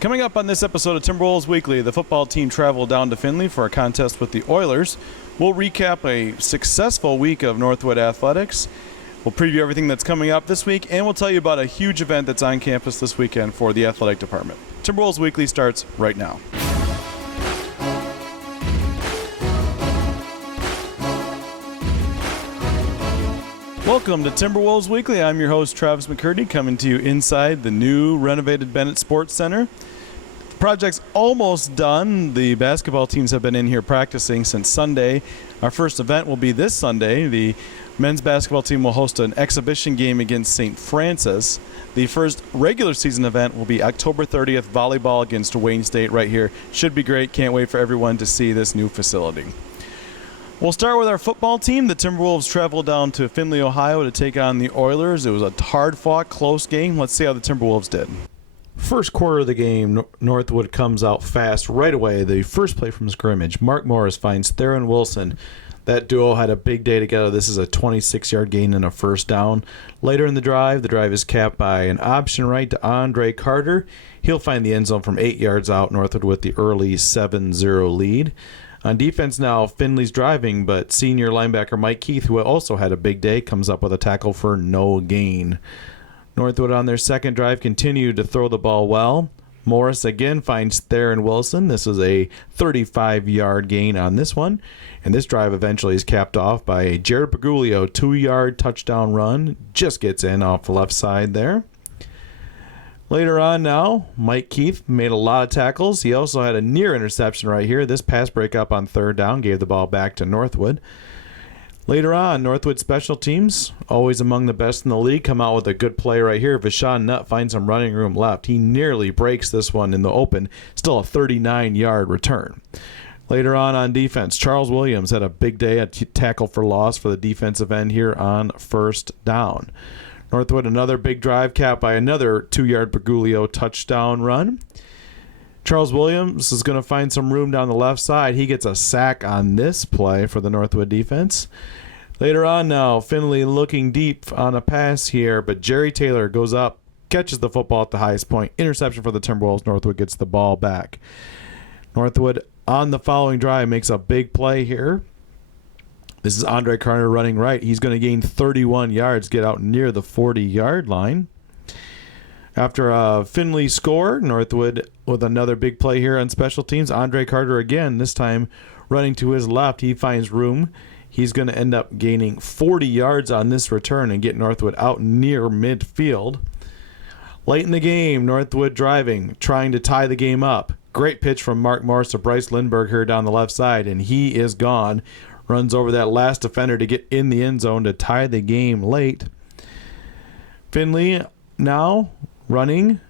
Coming up on this episode of Timberwolves Weekly, the football team traveled down to Findlay for a contest with the Oilers. We'll recap a successful week of Northwood athletics. We'll preview everything that's coming up this week, and we'll tell you about a huge event that's on campus this weekend for the athletic department. Timberwolves Weekly starts right now. Welcome to Timberwolves Weekly. I'm your host, Travis McCurdy, coming to you inside the new renovated Bennett Sports Center. The project's almost done. The basketball teams have been in here practicing since Sunday. Our first event will be this Sunday. The men's basketball team will host an exhibition game against St. Francis. The first regular season event will be October 30th, volleyball against Wayne State right here. Should be great. Can't wait for everyone to see this new facility. We'll start with our football team. The Timberwolves traveled down to Findlay, Ohio to take on the Oilers. It was a hard-fought, close game. Let's see how the Timberwolves did. First quarter of the game, Northwood comes out fast right away. The first play from scrimmage, Mark Morris finds Theron Wilson. That duo had a big day together. This is a 26-yard gain and a first down. Later in the drive is capped by an option right to Andre Carter. He'll find the end zone from 8 yards out, Northwood with the early 7-0 lead. On defense now, Findlay's driving, but senior linebacker Mike Keith, who also had a big day, comes up with a tackle for no gain. Northwood on their second drive continued to throw the ball well. Morris again finds Theron Wilson. This is a 35-yard gain on this one. And this drive eventually is capped off by a Jared Pagulio 2-yard touchdown run. Just gets in off the left side there. Later on now, Mike Keith made a lot of tackles. He also had a near interception right here. This pass breakup on third down gave the ball back to Northwood. Later on, Northwood special teams, always among the best in the league, come out with a good play right here. Vashon Nutt finds some running room left. He nearly breaks this one in the open. Still a 39-yard return. Later on defense, Charles Williams had a big day at tackle for loss for the defensive end here on first down. Northwood, another big drive capped by another 2-yard Pagulio touchdown run. Charles Williams is going to find some room down the left side. He gets a sack on this play for the Northwood defense. Later on now, Findlay looking deep on a pass here, but Jerry Taylor goes up, catches the football at the highest point. Interception for the Timberwolves. Northwood gets the ball back. Northwood on the following drive makes a big play here. This is Andre Carter running right. He's going to gain 31 yards, get out near the 40-yard line. After Findlay scored, Northwood with another big play here on special teams. Andre Carter again, this time running to his left. He finds room. He's going to end up gaining 40 yards on this return and get Northwood out near midfield. Late in the game, Northwood driving, trying to tie the game up. Great pitch from Mark Morris to Bryce Lindbergh here down the left side, and he is gone. Runs over that last defender to get in the end zone to tie the game late. Findlay now running,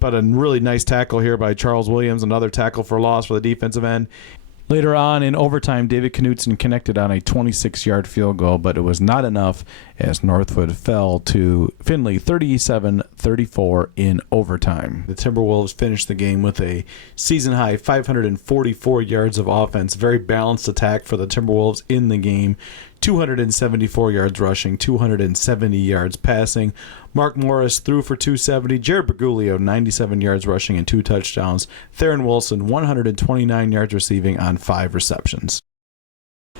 but a really nice tackle here by Charles Williams. Another tackle for loss for the defensive end. Later on in overtime, David Knutson connected on a 26-yard field goal, but it was not enough as Northwood fell to Findlay 37-34 in overtime. The Timberwolves finished the game with a season-high 544 yards of offense. Very balanced attack for the Timberwolves in the game. 274 yards rushing, 270 yards passing. Mark Morris threw for 270. Jared Pagulio, 97 yards rushing and 2 touchdowns. Theron Wilson, 129 yards receiving on 5 receptions.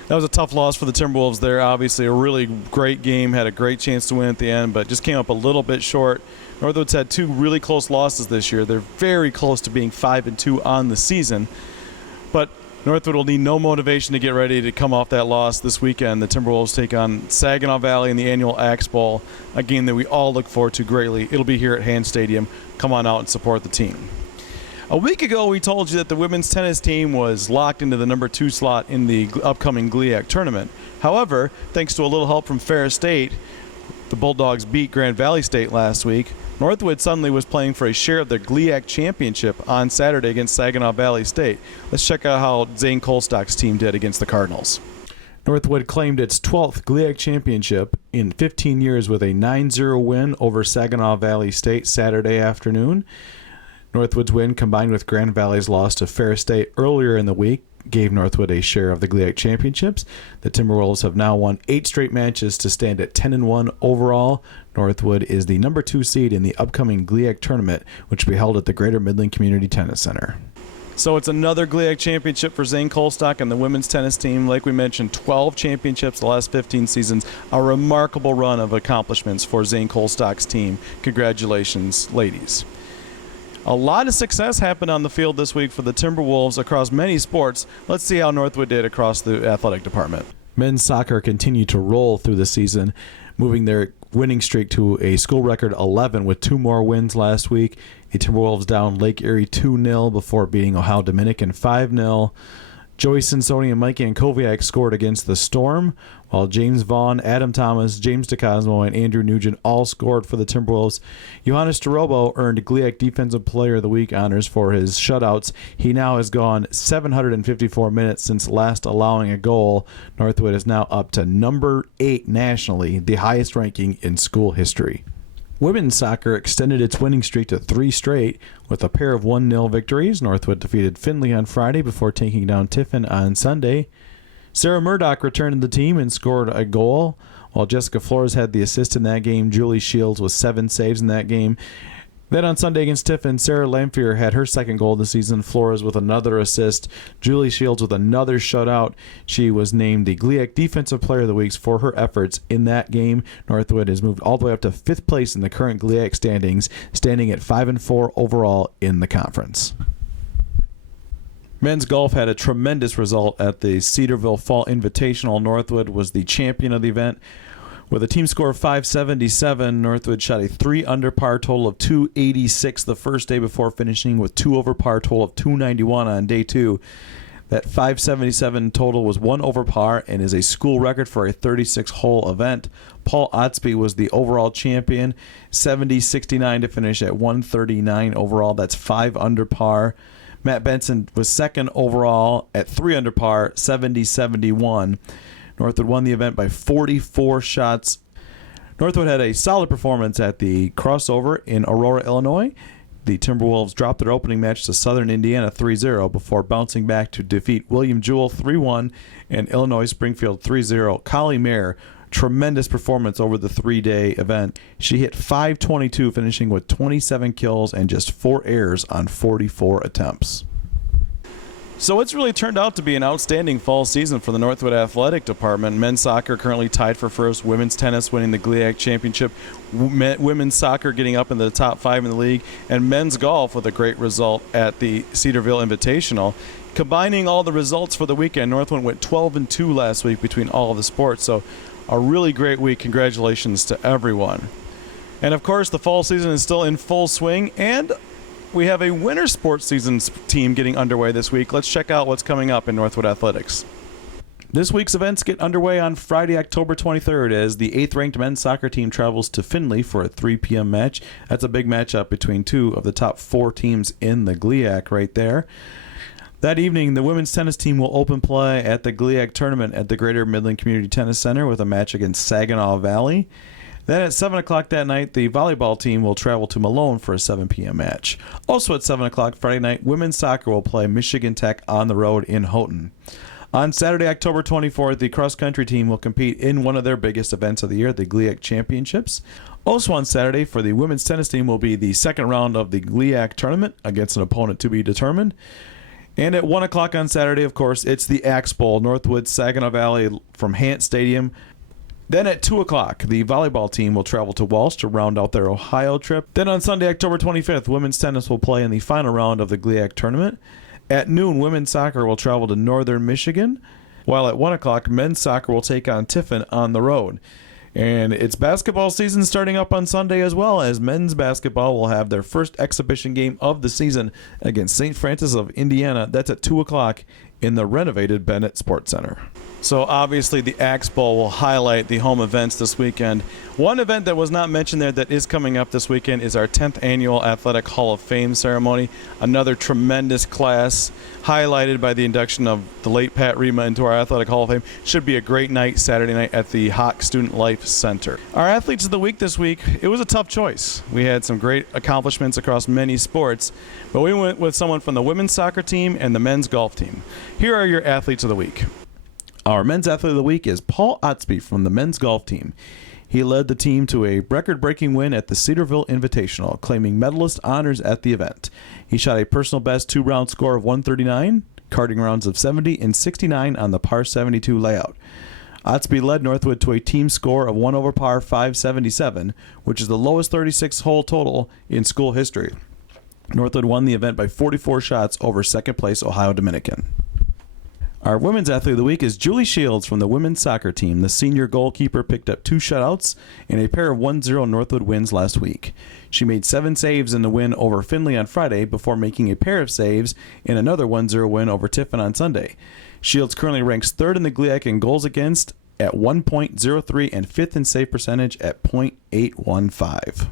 That was a tough loss for the Timberwolves there. Obviously a really great game, had a great chance to win at the end, but just came up a little bit short. Northwood's had 2 really close losses this year. They're very close to being 5-2 on the season, but Northwood will need no motivation to get ready to come off that loss this weekend. The Timberwolves take on Saginaw Valley in the annual Axe Bowl, a game that we all look forward to greatly. It'll be here at Hand Stadium. Come on out and support the team. A week ago, we told you that the women's tennis team was locked into the number 2 slot in the upcoming GLIAC tournament. However, thanks to a little help from Ferris State, the Bulldogs beat Grand Valley State last week. Northwood suddenly was playing for a share of the GLIAC championship on Saturday against Saginaw Valley State. Let's check out how Zane Kolstock's team did against the Cardinals. Northwood claimed its 12th GLIAC championship in 15 years with a 9-0 win over Saginaw Valley State Saturday afternoon. Northwood's win, combined with Grand Valley's loss to Ferris State earlier in the week, gave Northwood a share of the GLIAC championships. The Timberwolves have now won 8 straight matches to stand at 10-1 overall. Northwood is the number 2 seed in the upcoming GLIAC tournament, which will be held at the Greater Midland Community Tennis Center. So it's another GLIAC championship for Zane Colstock and the women's tennis team. Like we mentioned, 12 championships the last 15 seasons. A remarkable run of accomplishments for Zane Colstock's team. Congratulations, ladies. A lot of success happened on the field this week for the Timberwolves across many sports. Let's see how Northwood did across the athletic department. Men's soccer continued to roll through the season, moving their winning streak to a school record 11 with 2 more wins last week. The Timberwolves down Lake Erie 2-0 before beating Ohio Dominican 5-0. Joey Sinsoni and Mikey Ankoviak scored against the Storm, while James Vaughn, Adam Thomas, James DeCosmo, and Andrew Nugent all scored for the Timberwolves. Johannes Dorobo earned GLIAC Defensive Player of the Week honors for his shutouts. He now has gone 754 minutes since last allowing a goal. Northwood is now up to number 8 nationally, the highest ranking in school history. Women's soccer extended its winning streak to 3 straight with a pair of 1-0 victories. Northwood defeated Findlay on Friday before taking down Tiffin on Sunday. Sarah Murdoch returned to the team and scored a goal, while Jessica Flores had the assist in that game. Julie Shields with 7 saves in that game. Then on Sunday against Tiffin, Sarah Lamphere had her second goal of the season, Flores with another assist, Julie Shields with another shutout. She was named the GLIAC Defensive Player of the Week for her efforts in that game. Northwood has moved all the way up to 5th place in the current GLIAC standings, standing at 5-4 overall in the conference. Men's golf had a tremendous result at the Cedarville Fall Invitational. Northwood was the champion of the event. With a team score of 577, Northwood shot a 3 under par total of 286 the first day before finishing with 2 over par total of 291 on day 2. That 577 total was 1 over par and is a school record for a 36-hole event. Paul Otsby was the overall champion, 70-69 to finish at 139 overall. That's 5 under par. Matt Benson was second overall at 3 under par, 70-71. Northwood won the event by 44 shots. Northwood had a solid performance at the crossover in Aurora, Illinois. The Timberwolves dropped their opening match to Southern Indiana 3-0 before bouncing back to defeat William Jewell 3-1 and Illinois Springfield 3-0. Collie Mayer, tremendous performance over the 3-day event. She hit .522, finishing with 27 kills and just 4 errors on 44 attempts. So it's really turned out to be an outstanding fall season for the Northwood Athletic Department. Men's soccer currently tied for first. Women's tennis winning the GLIAC championship. Women's soccer getting up into the top 5 in the league. And men's golf with a great result at the Cedarville Invitational. Combining all the results for the weekend, Northwood went 12-2 last week between all of the sports. So a really great week. Congratulations to everyone. And of course, the fall season is still in full swing, and we have a winter sports season team getting underway this week. Let's check out what's coming up in Northwood Athletics. This week's events get underway on Friday, October 23rd, as the 8th-ranked men's soccer team travels to Findlay for a 3 p.m. match. That's a big matchup between 2 of the top 4 teams in the GLIAC right there. That evening, the women's tennis team will open play at the GLIAC tournament at the Greater Midland Community Tennis Center with a match against Saginaw Valley. Then at 7 o'clock that night, the volleyball team will travel to Malone for a 7 p.m. match. Also at 7 o'clock Friday night, women's soccer will play Michigan Tech on the road in Houghton. On Saturday, October 24th, the cross-country team will compete in one of their biggest events of the year, the GLIAC Championships. Also on Saturday, for the women's tennis team, will be the second round of the GLIAC tournament against an opponent to be determined. And at 1 o'clock on Saturday, of course, it's the Axe Bowl, Northwood, Saginaw Valley from Hant Stadium. Then at 2 o'clock, the volleyball team will travel to Walsh to round out their Ohio trip. Then on Sunday, October 25th, women's tennis will play in the final round of the GLIAC tournament. At noon, women's soccer will travel to northern Michigan, while at 1 o'clock, men's soccer will take on Tiffin on the road. And it's basketball season starting up on Sunday as well, as men's basketball will have their first exhibition game of the season against St. Francis of Indiana. That's at 2 o'clock in the renovated Bennett Sports Center. So obviously the Axe Bowl will highlight the home events this weekend. One event that was not mentioned there that is coming up this weekend is our 10th annual Athletic Hall of Fame ceremony. Another tremendous class highlighted by the induction of the late Pat Rima into our Athletic Hall of Fame. Should be a great night Saturday night at the Hawk Student Life Center. Our athletes of the week this week, it was a tough choice. We had some great accomplishments across many sports, but we went with someone from the women's soccer team and the men's golf team. Here are your athletes of the week. Our men's athlete of the week is Paul Otsby from the men's golf team. He led the team to a record-breaking win at the Cedarville Invitational, claiming medalist honors at the event. He shot a personal best 2-round score of 139, carding rounds of 70 and 69 on the par 72 layout. Otsby led Northwood to a team score of 1 over par 577, which is the lowest 36-hole total in school history. Northwood won the event by 44 shots over second-place Ohio Dominican. Our women's athlete of the week is Julie Shields from the women's soccer team. The senior goalkeeper picked up 2 shutouts and a pair of 1-0 Northwood wins last week. She made 7 saves in the win over Findlay on Friday before making a pair of saves in another 1-0 win over Tiffin on Sunday. Shields currently ranks 3rd in the GLIAC in goals against at 1.03 and 5th in save percentage at .815.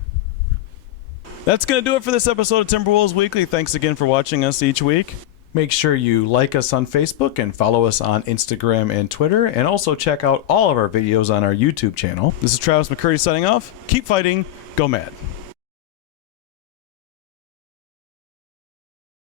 That's going to do it for this episode of Timberwolves Weekly. Thanks again for watching us each week. Make sure you like us on Facebook and follow us on Instagram and Twitter, and also check out all of our videos on our YouTube channel. This is Travis McCurdy signing off. Keep fighting. Go Mad.